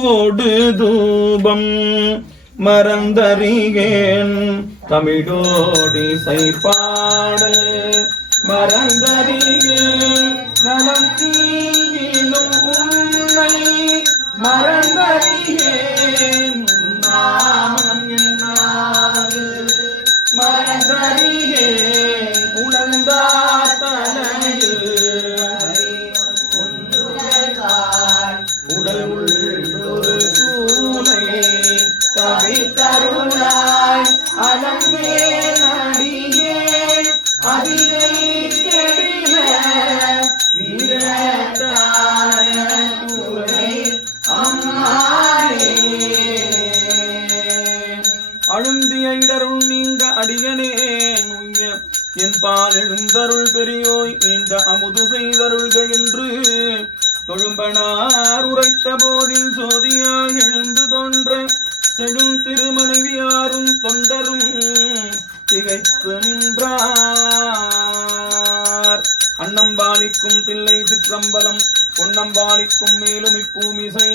பூவோடு தூபம் மறந்தறிகேன் தமிழோடி சைப்பாடல் மறந்தறிகேன் நலம் தீங்கிலும் உன்னை மறந்தறிகேன் நாமம் என்னாது மறந்தறிகேன் உழந்தாத்தனையில் உடல் உள்ளொரு சூனை தவித்தருளாய் அலம்பே நடிகே அதிகை கெடில வீரத்தான துறை அம்மானே அழுந்திய இடருள் நீங்க அடியனே நுய்ய என் பால் எழுந்தருள் பெரியோய் இந்த அமுது செய்தருள்க என்று தொழும்பனார் உரைத்த போதில் ஜோதியாய் எழுந்து தோன்ற செடும் திருமனைவியாரும் தொண்டரும் திகைத்து நின்றார். அன்னம்பாலிக்கும் தில்லை சிற்றம்பலம் பொன்னம்பாலிக்கும் மேலும் இப்பூமிசை